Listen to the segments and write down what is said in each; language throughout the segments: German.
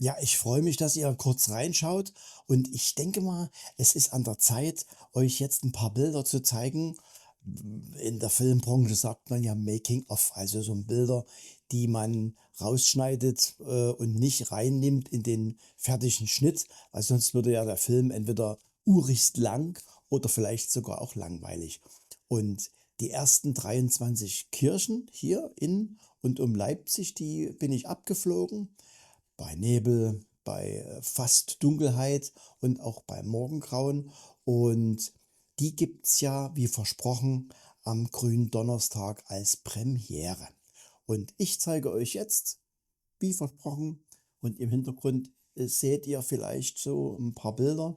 Ja, ich freue mich, dass ihr kurz reinschaut und ich denke mal, es ist an der Zeit, euch jetzt ein paar Bilder zu zeigen. In der Filmbranche sagt man ja Making of, also so Bilder, die man rausschneidet, und nicht reinnimmt in den fertigen Schnitt, weil sonst würde ja der Film entweder urigst lang oder vielleicht sogar auch langweilig. Und die ersten 23 Kirchen hier in und um Leipzig, die bin ich abgeflogen bei Nebel, bei fast Dunkelheit und auch beim Morgengrauen. Und die gibt's ja, wie versprochen, am Gründonnerstag als Premiere. Und ich zeige euch jetzt, wie versprochen, und im Hintergrund seht ihr vielleicht so ein paar Bilder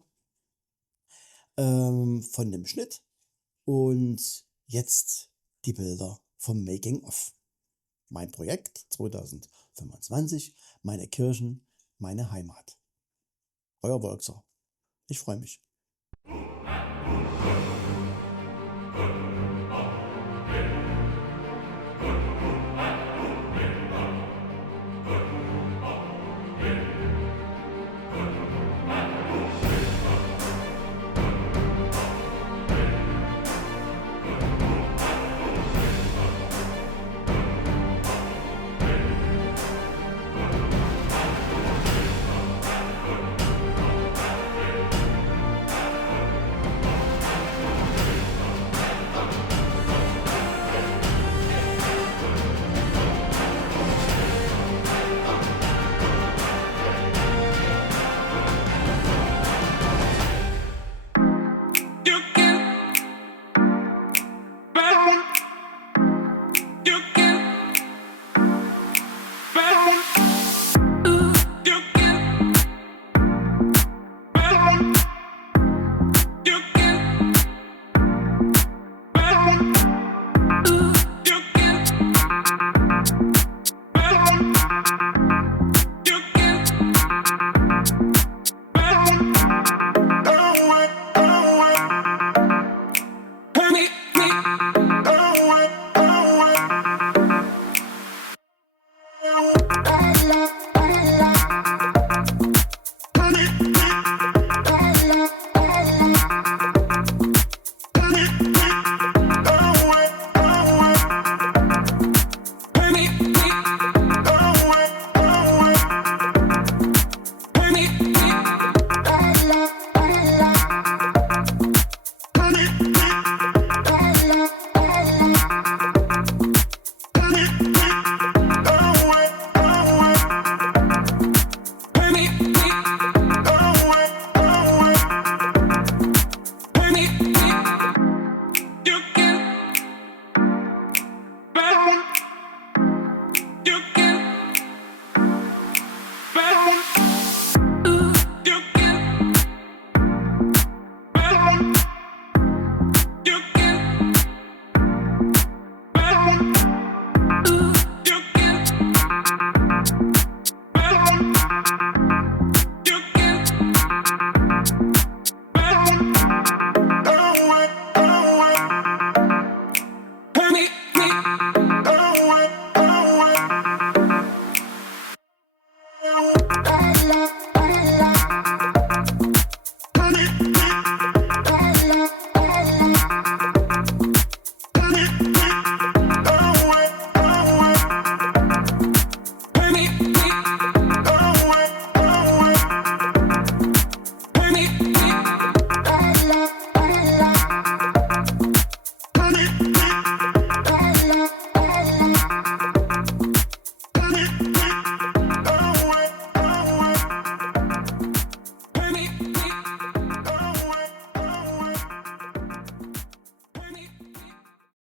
von dem Schnitt und jetzt die Bilder vom Making of. Mein Projekt 2025, meine Kirchen, meine Heimat. Euer Wolkser. Ich freue mich. You can run, you can run, you can run, you can run, you can run, you can run. I love